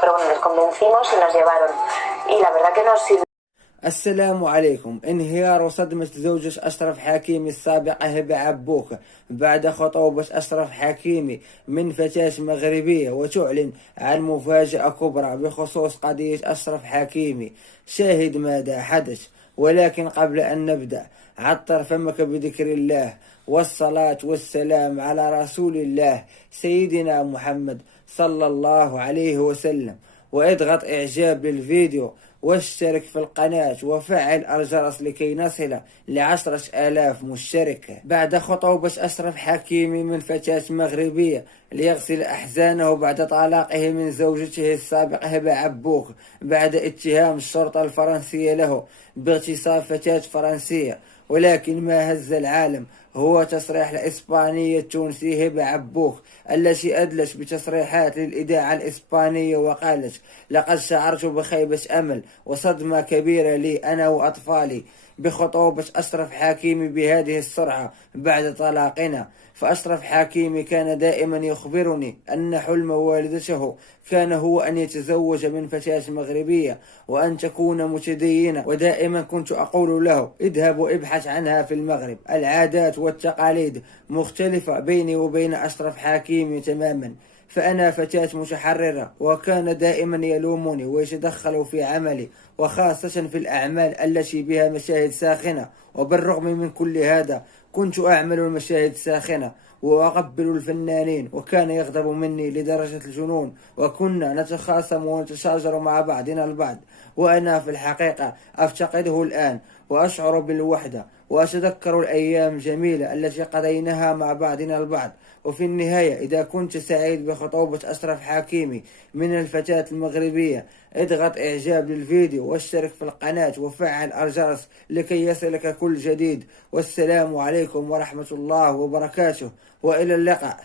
Pero bueno, les convencimos y nos llevaron. Y la verdad que nos sirvió. السلام عليكم. انهيار وصدمة زوجة أشرف حكيمي السابقة هبة عبوكة بعد خطوبة أشرف حكيمي من فتاة مغربية، وتعلن عن مفاجأة كبرى بخصوص قضية أشرف حكيمي. شاهد ماذا حدث. ولكن قبل أن نبدأ، عطر فمك بذكر الله والصلاة والسلام على رسول الله سيدنا محمد صلى الله عليه وسلم، واضغط إعجاب للفيديو واشترك في القناة وفعل الجرس لكي نصل ل10,000 مشترك. بعد خطوبة أشرف حكيمي من فتاة مغربية ليغسل أحزانه بعد طلاقه من زوجته السابقة هبة عبوك بعد اتهام الشرطة الفرنسية له باغتصاب فتاة فرنسية. ولكن ما هز العالم هو تصريح الإسبانية التونسية هبة عبوك التي أدلت بتصريحات للإذاعة الإسبانية وقالت: لقد شعرت بخيبة أمل وصدمة كبيرة لي أنا وأطفالي بخطوبة أشرف حكيمي بهذه السرعة بعد طلاقنا. فأشرف حكيمي كان دائما يخبرني أن حلم والدته كان هو أن يتزوج من فتاة مغربية وأن تكون متدينة، ودائما كنت أقول له: اذهب وابحث عنها في المغرب، العادات والتقاليد مختلفة بيني وبين أشرف حكيمي تماما، فأنا فتاة متحررة. وكان دائما يلومني ويتدخل في عملي وخاصة في الأعمال التي بها مشاهد ساخنة، وبالرغم من كل هذا كنت أعمل المشاهد الساخنة وأقبل الفنانين، وكان يغضب مني لدرجة الجنون، وكنا نتخاصم ونتشاجر مع بعضنا البعض. وأنا في الحقيقة أفتقده الآن وأشعر بالوحدة، وأتذكر الأيام الجميلة التي قضيناها مع بعضنا البعض. وفي النهاية، إذا كنت سعيد بخطوبة أشرف حكيمي من الفتاة المغربية، اضغط إعجاب للفيديو واشترك في القناة وفعل الجرس لكي يصلك كل جديد. والسلام عليكم ورحمة الله وبركاته، وإلى اللقاء.